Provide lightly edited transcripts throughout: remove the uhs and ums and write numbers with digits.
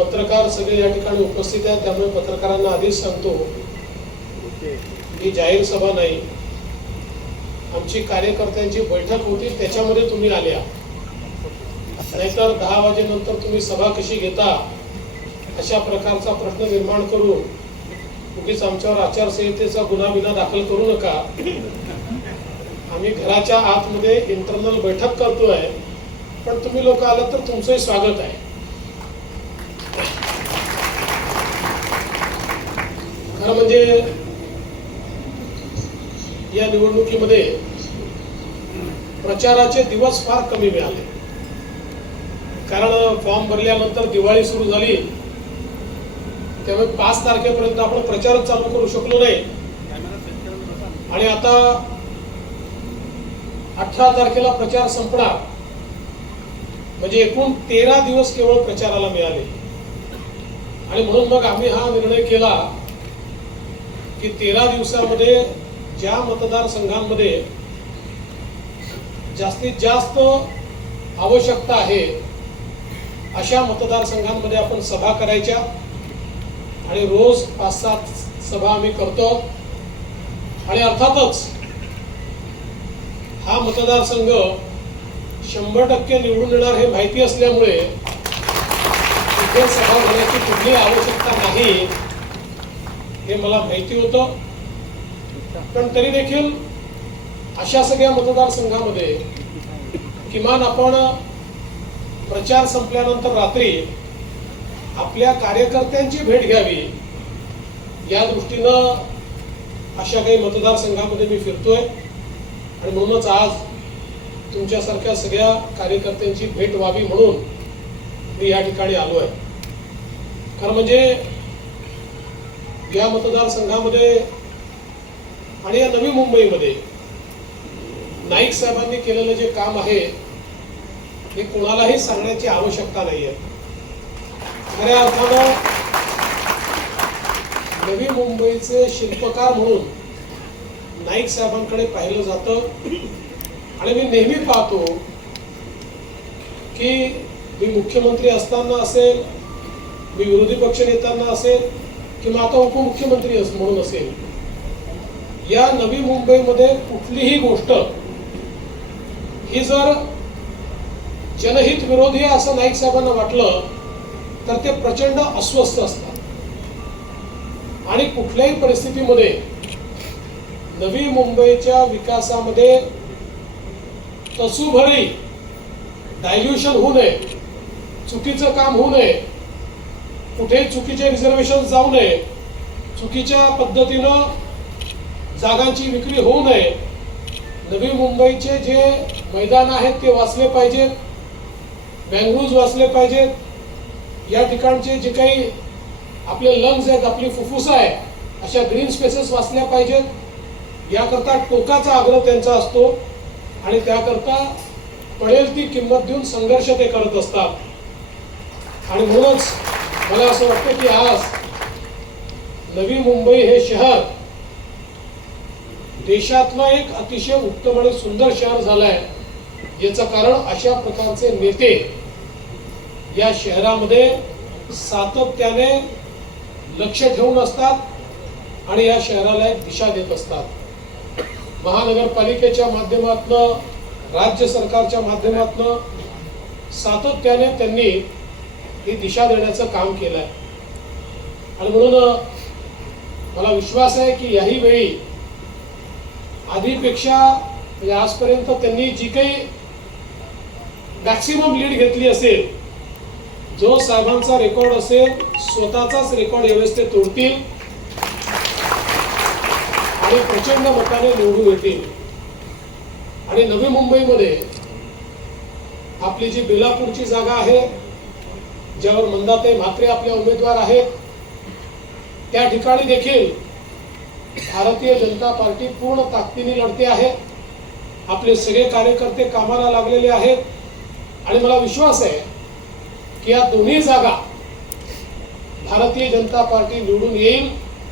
पत्रकार सगळे या ठिकाणी उपस्थित आहेत, त्यामुळे पत्रकारांना आधीच सांगतो ही जाहीर सभा नाही, आमची कार्यकर्त्यांची बैठक होती त्याच्यामध्ये तुम्ही आल्या, नाहीतर 10 वाजेनंतर तुम्ही सभा कशी घेता अशा प्रकारचा प्रश्न निर्माण करून उगीच आमच्यावर आचारसंहितेचा गुन्हा बिना दाखल करू नका। आम्ही घराच्या आतमध्ये इंटरनल बैठक करतोय, पण तुम्ही लोक आलात तर तुमचंही स्वागत आहे। खरं म्हणजे या निवडणुकीमध्ये प्रचाराचे दिवस फार कमी मिळाले, कारण फॉर्म भरल्यानंतर दिवाळी सुरू झाली, त्यामुळे 5 तारखेपर्यंत आपण प्रचारच चालू करू शकलो नाही। आणि आता 18 तारखेला प्रचार संपणार, म्हणजे एकूण 13 दिवस केवळ प्रचाराला मिळाले। आणि म्हणून मग आम्ही हा निर्णय केला की 13 दिवसामध्ये ज्या मतदारसंघांमध्ये जास्तीत जास्त आवश्यकता आहे अशा मतदारसंघांमध्ये आपण सभा करायच्या, आणि रोज 5-7 सभा आम्ही करतो। आणि अर्थातच हा मतदारसंघ 100% निवडून येणार हे माहिती असल्यामुळे इथे सभा घेण्याची कुठलीही आवश्यकता नाही हे मला माहिती होतं। पण तरी देखील अशा सगळ्या मतदारसंघामध्ये किमान आपण प्रचार संपल्यानंतर रात्री आपल्या कार्यकर्त्यांची भेट घ्यावी या दृष्टीनं अशा काही मतदारसंघामध्ये मी फिरतोय, आणि म्हणूनच आज तुमच्यासारख्या सगळ्या कार्यकर्त्यांची भेट व्हावी म्हणून मी या ठिकाणी आलोय। खरं म्हणजे या मतदारसंघामध्ये आणि या नवी मुंबईमध्ये नाईक साहेबांनी केलेलं जे काम आहे हे कोणालाही सांगण्याची आवश्यकता नाहीये। खऱ्या अर्थानं नवी मुंबईचे शिल्पकार म्हणून नाईक साहेबांकडे पाहिलं जातं, आणि मी नेहमी पाहतो की मी मुख्यमंत्री असताना असेल, मी विरोधी पक्ष नेत्यांना असेल, किंवा आता उपमुख्यमंत्री म्हणून असेल, या नवी मुंबईमध्ये कुठलीही गोष्ट ही जर जनहित विरोधी आहे असं नाईक साहेबांना वाटलं तर ते प्रचंड अस्वस्थ असतात, आणि कुठल्याही परिस्थितीमध्ये नवी मुंबईच्या विकासामध्ये तसूभरही डायल्युशन होऊ नये, चुकीचं काम होऊ नये, कुठे चुकीचे रिझर्वेशन जाऊ नये, चुकीच्या पद्धतीनं जागांची विक्री होऊ नये, नवी मुंबईचे जे मैदान आहेत ते वाचले पाहिजेत, मॅंग्रोव्ज वाचले पाहिजेत, या ठिकाणचे जे काही आपले लंग्स आहेत, आपली फुफ्फुसं आहे, अशा ग्रीन स्पेसेस वाचल्या पाहिजेत, याकरता टोकाचा आग्रह त्यांचा असतो, आणि त्याकरता पडेल ती किंमत देऊन संघर्ष ते करत असतात। आणि म्हणूनच मला असं वाटतं की आज नवी मुंबई हे शहर देशातलं एक अतिशय उत्तम आणि सुंदर शहर झालं आहे। याचं कारण अशा प्रकारचे नेते या शहरामध्ये सातत्याने लक्ष ठेवून असतात आणि या शहराला एक दिशा देत असतात। महानगरपालिकेच्या माध्यमातून, राज्य सरकारच्या माध्यमातून सातत्याने त्यांनी ही दिशा देण्याचं काम केलं आहे, आणि म्हणून मला विश्वास आहे की याही वेळी आधीपेक्षा म्हणजे आजपर्यंत त्यांनी जी काही मॅक्सिमम लीड घेतली असेल, जो साहेबांचा रेकॉर्ड असेल स्वतःचाच रेकॉर्ड यावेळेस ते तोडतील आणि प्रचंड मताने निवडून येतील। आणि नवी मुंबईमध्ये आपली जी बेलापूरची जागा आहे, ज्यावर मंदाताई म्हात्रे आपल्या उमेदवार आहेत, त्या ठिकाणी देखील भारतीय जनता पार्टी पूर्ण ताकदीने लढते आहे। आपले सगळे कार्यकर्ते कामाला लागलेले आहेत, आणि मला विश्वास आहे की या दोन्ही जागा भारतीय जनता पार्टी निवडून येईल,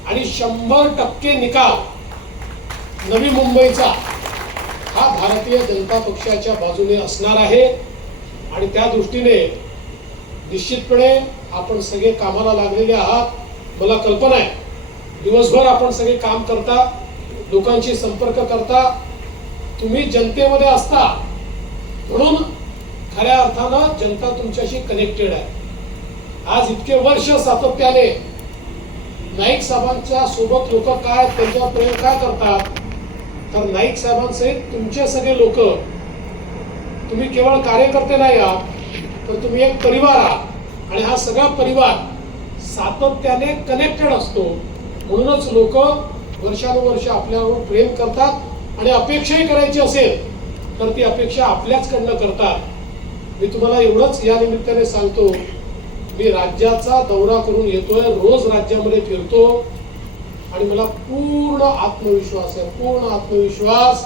आणि 100% निकाल नवी मुंबईचा हा भारतीय जनता पक्षाच्या बाजूने असणार आहे। आणि त्या दृष्टीने निश्चितपणे आपण सगळे कामाला लागलेले आहात। मला कल्पना आहे दिवसभर आपण सगळे काम करता, लोकांशी संपर्क करता, तुम्ही जनतेमध्ये असता, म्हणून खऱ्या अर्थानं जनता तुमच्याशी कनेक्टेड आहे। आज इतके वर्ष सातत्याने नाईक साहेबांच्या सोबत लोक काय त्यांच्यावर प्रेम काय करतात, तर नाईक साहेबांसहित तुमचे सगळे लोक, तुम्ही केवळ कार्यकर्ते नाही आहात, तर तुम्ही एक परिवार आहात आणि हा सगळा परिवार सातत्याने कनेक्टेड असतो। म्हणूनच लोक वर्षानुवर्ष आपल्यावर प्रेम करतात आणि अपेक्षाही करायची असेल तर ती अपेक्षा आपल्याचकडनं करतात। मी तुम्हाला एवढंच या निमित्ताने सांगतो, मी राज्याचा दौरा करून येतोय, रोज राज्यामध्ये फिरतो आणि मला पूर्ण आत्मविश्वास आहे, पूर्ण आत्मविश्वास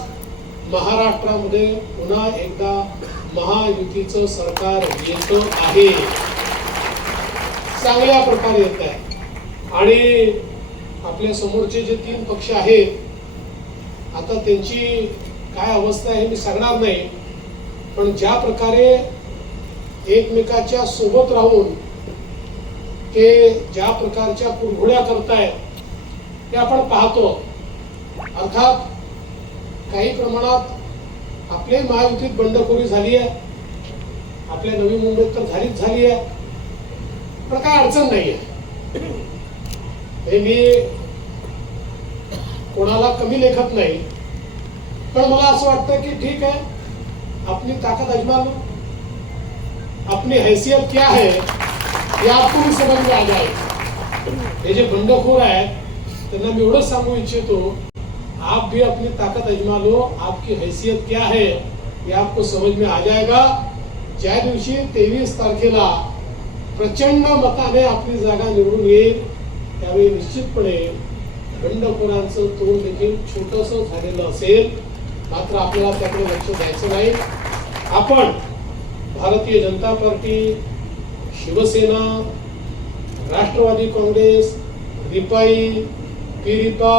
महाराष्ट्रामध्ये पुन्हा एकदा महायुतीचं सरकार येतं आहे, चांगल्या प्रकारे येत आहे। आणि आपल्या समोरचे जे 3 पक्ष आहेत, आता त्यांची काय अवस्था आहे मी सांगणार नाही, पण ज्या प्रकारे एकमेकाच्या सोबत राहून ते ज्या प्रकारच्या कुरघोड्या करतायत ते आपण पाहतो। अर्थात काही प्रमाणात आपल्या महायुतीत बंडखोरी झाली आहे, आपल्या नवी मुंबईत तर झाली आहे, पण काय अडचण नाहीये। हे मी कोणाला कमी लेखत नाही, पण मला असं वाटतं की ठीक है, अपनी ताकत आजमा लो, अपनी हैसियत क्या है ये आपको भी समझ में आ जाएगा। हे जे बंडखोर आहेत त्यांना मी एवढंच सांगू इच्छितो, आप भी अपनी ताकत आजमा लो, आपकी हैसियत क्या है ये आपको समझ में आ जाएगा। ज्या दिवशी 23 तारखेला प्रचंड मताने आपली जागा निवडून येईल, त्यावेळी निश्चितपणे बंडखोरांचं तोंड देखील छोटंसं झालेलं असेल, मात्र आपल्याला त्याकडे लक्ष द्यायचं नाही। आपण भारतीय जनता पार्टी, शिवसेना, राष्ट्रवादी काँग्रेस, रिपाई, पिरिपा,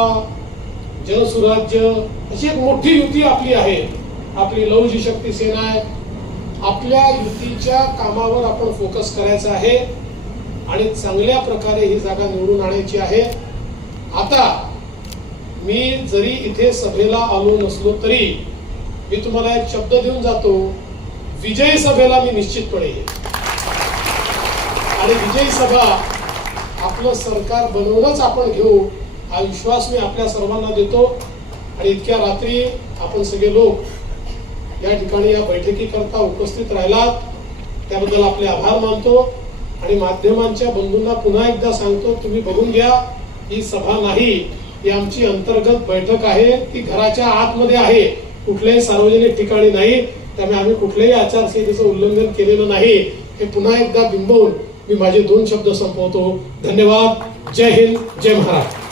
जनसुराज्य अशी एक मोठी युती आपली आहे, आपली लवजी शक्ती सेना आहे। आपल्या युतीच्या कामावर आपण फोकस करायचा आहे आणि चांगल्या प्रकारे ही जागा निवडून आणायची आहे। आता मी जरी इथे सभेला आलो नसलो तरी मी तुम्हाला एक शब्द देऊन जातो, विजयी सभेला मी निश्चितपणे येईन आणि विजयी सभा आपलं सरकार बनवूनच आपण घेऊ, हा विश्वास मी आपल्या सर्वांना देतो। आणि इतक्या रात्री आपण सगळे लोक या ठिकाणी या बैठकीकरता उपस्थित राहिलात त्याबद्दल आपले आभार मानतो आणि माध्यमांच्या बंधूंना पुन्हा एकदा सांगतो, तुम्ही बघून घ्या, ही सभा नाही, ही आमची अंतर्गत बैठक आहे, ती घराच्या आतमध्ये आहे, कुठल्याही सार्वजनिक ठिकाणी नाही। त्यामुळे आम्ही कुठल्याही आचारसंहितेचं उल्लंघन केलेलं नाही, हे पुन्हा एकदा बिंबवून मी माझे 2 शब्द संपवतो। धन्यवाद। जय हिंद, जय महाराष्ट्र।